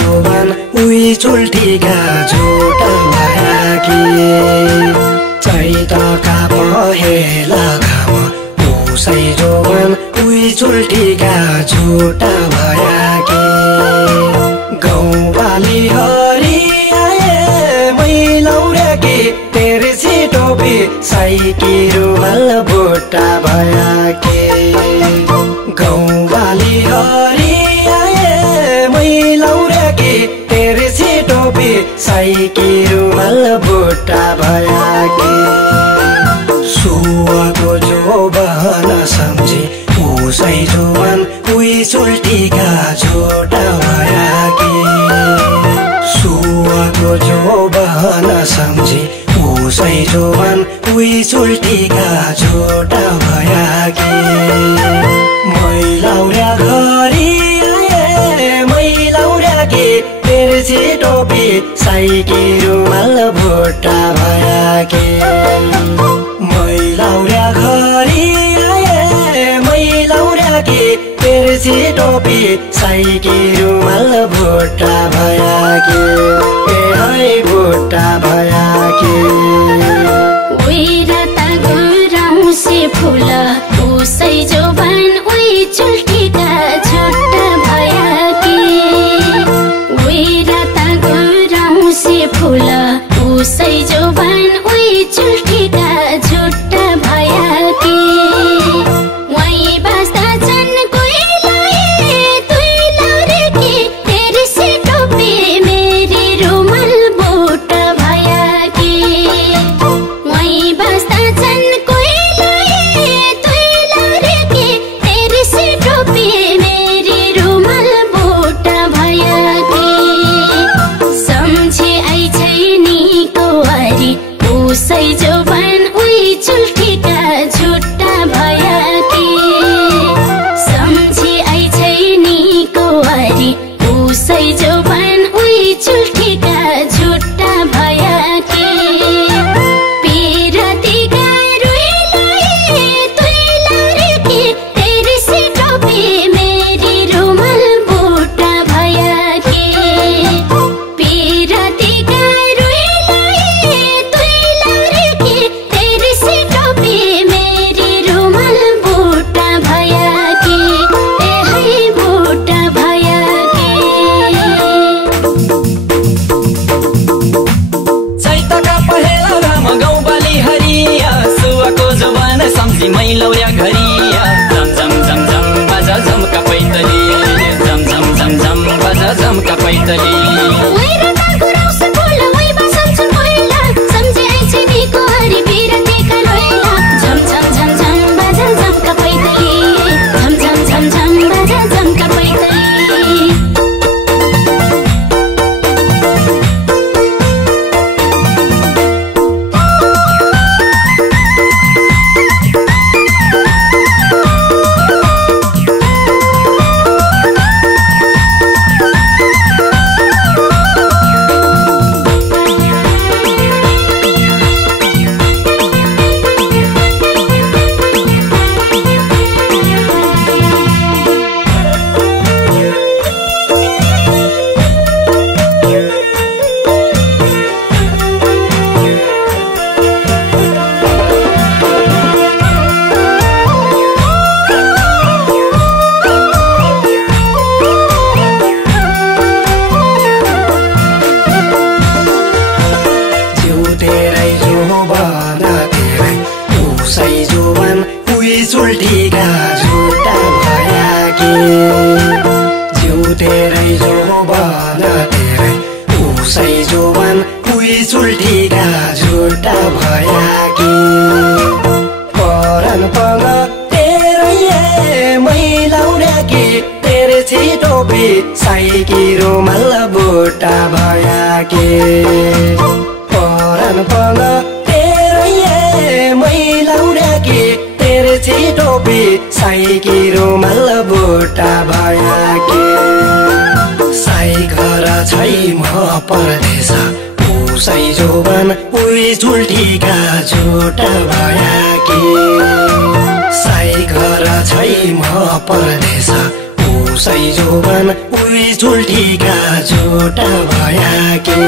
जोबान उही चुल्ठीका झुटा भया कि चैतका पहेला घाम उसै जोबान उही चुल्ठीका झुटा भया कि गाउँवाली हरि आए मैलौरा कि तेर्सी टोपी साइकी रुमाल बुट्टा भया कि गाउँवाली हरि आए मैलौरा कि तेर्सी टोपी साइकी रुमाल बुट्टा भया कि सुवाको जोबान सम्झे उसै जोबान उही चुल्ठीका झुटा भया कि सुवाको जोबान सम्झे उसै जोबान उही चुल्ठीका झुटा भया कि मैलौरा घरि आए मैलौरा कि तेर्सी टोपी साइकी रुमाल बुट्टा भया कि मैलौरा घरि आए मैलौरा कि तेर्सी टोपी साइकी रुमाल बुट्टा भया कि है बुट्टा भया कि उइरता गुराउँसे फुल उसै जोबान उही चुल्ठीका झुटा भया कि उइरता गुराउँसे फुल उसै जोबान उही चुल्ठीका झुटा भया कि वही बस्दा छन् कोइलाई तुई लौरे कि तेर्सी टोपी मेरी रुमाल बुट्टा भया कि वही बस्दा छन् कोइलाई तुई लौरे कि तेर्सी टोपी मेरी रुमाल बुट्टा भया कि सम्झे आइछै नि कौवारी उसै जोबान उही चुल्ठीका झुटा भया कि सम्झे आइछै नि कौवारी उसै जोबान उही चुल्ठीका झुटा भया कि पिरतीका रुईलाई तुई लौरे कि तेर्सी टोपी मेरी रुमाल बुट्टा भया कि पिरतीका रुईलाई तुई लौरे कि तेर्सी टोपी मेरी रुमाल बुट्टा भया कि है बुट्टा भया कि चैतका पहेला राम गाउँवाली हरिया सुवाको जोबान सम्झी मैलौरा घरिया झम झम झम झम बाजा झमका पैतली झम झम झम झम बाजा झमका पैतली उइरता गुराउँसे फुल उही बसन्छन् कोइला सम्झे आइछै नि कौवारी पिरतीका लोइला झम झम झम झम बाजा झमका पैतली झम झम झम झम बाजा झमका पैतली चुल्ठीका झुटा भया कि जिउ तेरै जोबान तेरै उसै जोबान उही चुल्ठीका झुटा भया कि परन पग तेरै मैलौरा कि तेर्सी टोपी साइकी रुमाल बुट्टा भया कि परन पग तेरै मैलौरा कि तेर्सी टोपी साइकी रुमाल बुट्टा भया कि साई घर छै म परदेश उसै जोबान उही चुल्ठीका झुटा भया कि साई घर छै म परदेश उसै जोबान दुई चुल्ठीका झुटा भया के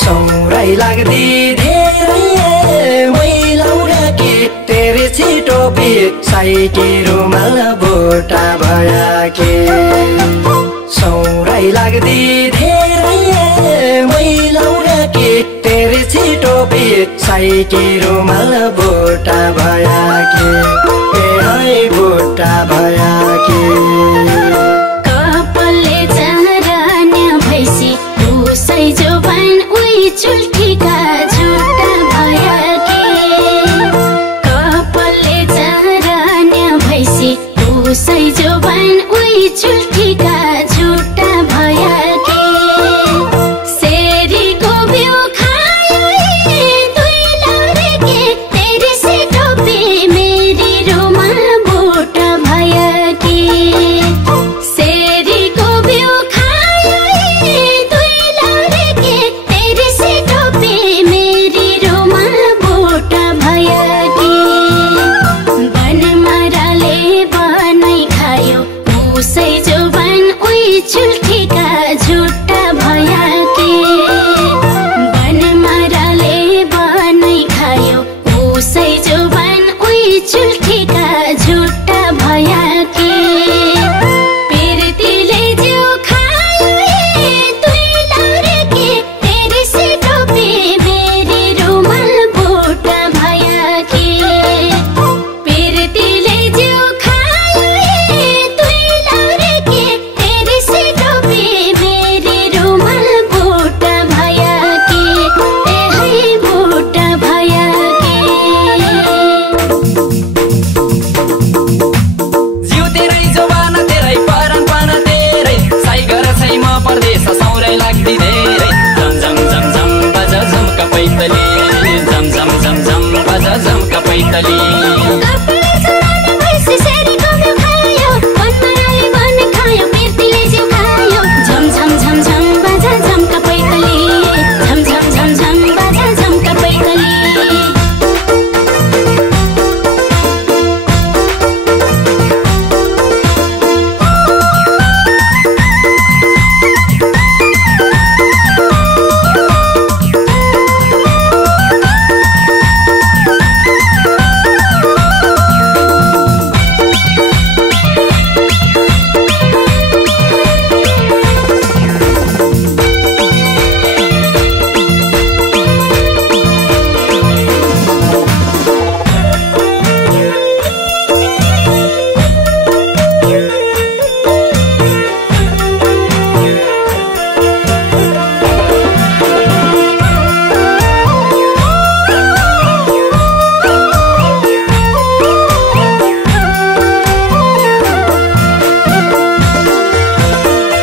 सौराई लाग्दी धेरै मैलाउरा के तेरे छिटोपी साइकी रुमाल बोटा भया के सौराई लाग्दी धेरै मैलाउरा के तेरे छिटोपी साइकी रुमाल बोटा भया के बोटा भया के कपालले जरान्या भैसी उसै जोबान उही चुल्ठीका झुटा भया के कपालले जरान्या भैसी उसै जोबान उही चुल्ठीका झुटा भया के सेरीको बिउ खायो दुई लौरे के तेरी से टोपी मेरी रुमाल बोटा भया के सेरीको बिउ खायो दुई लौरे के तेरी से टोपी मेरी रुमाल बोटा भया के बनमाराले बनाई खायो उसै जोबान उही चुल्ठीका झुटा भया के बनमाराले बनाई खायो उसै जोबान उही चुल्ठीका झुटा भया के पिरतीले जिउ खायो दुई लौरे के तेरी से टोपी मेरी रुमाल बोटा भया के पिरतीले जिउ खायो दुई लौरे के तेरी से टोपी मेरी रुमाल बोटा भया के बोटा भया के जिउ तेरै जोबान तेरै परान पाना तेरै साई घर छै म परदेश सौराई लाग्दी धेरै झम झम झम झम बजा झम्का पैतली झम झम झम झम बजा झम्का पैतली कपालले जरान्या भैसी सेरीको बिउ खायो बनमाराले बन खायो पिरतीले जिउ खायो झम झम झम झम बजा झम्का पैतली झम झम झम झम बजा झम्का पैतली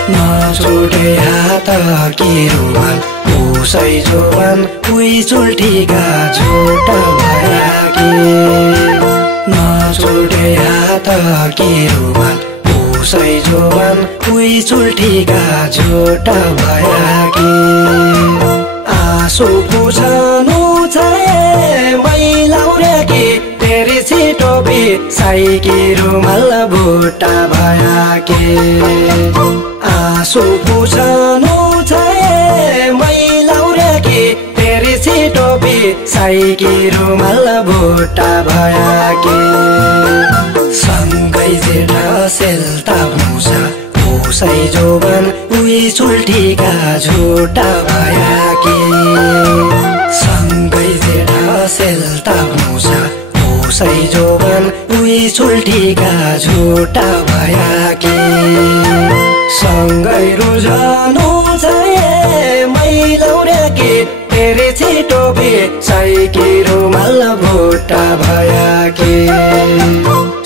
नछोडे हात कि रुमाल उसै जोबान उही चुल्ठीका झुटा भया के नछोडे हात कि रुमाल उसै जोबान उही चुल्ठीका झुटा भया के आँसु पुछानु चाहे मैलाउरा के तेरे छिटोपी साइकी रुमाल बोटा भया के आँसु पुछानु चाहे मैलाउरा के तेरे छिटोपी साइकी रुमाल बोटा भया के सँगै जेठा सेल्ता मुसा उसै जोबान उही चुल्ठीका झुटा भया के सँगै जेठा सेल्ता मुसा उसै जोबान उही चुल्ठीका झुटा भया के सँगै रुझानु चाहे मैलाउरा के तेरे छिटोपी साइकी रुमाल बोटा भया के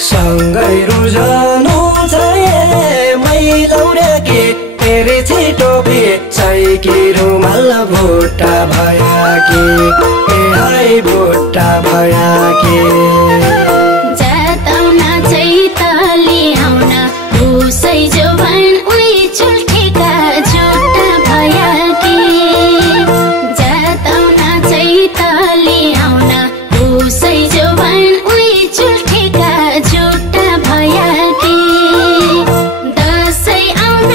सँगै रुझानु चाहे मैलाउरा के तेरे छिटोपी साइकी रुमाल बोटा भया के बोटा भया के जाताउना चैताली आउना उसै जोबान उही चुल्ठीका झुटा भया के जाताउना चैताली आउना उसै जोबान उही चुल्ठीका झुटा भया के दसैँ आउन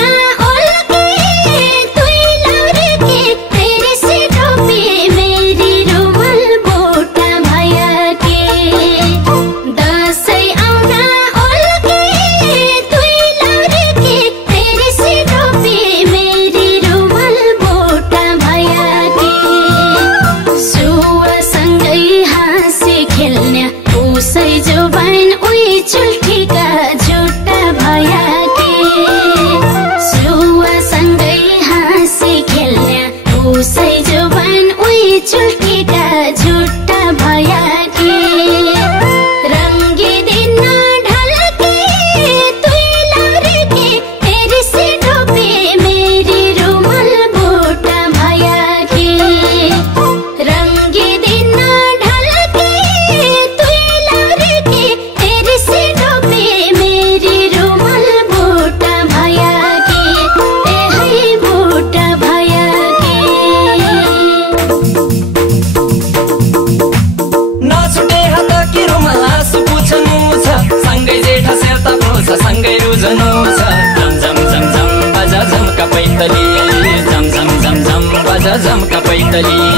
पैतली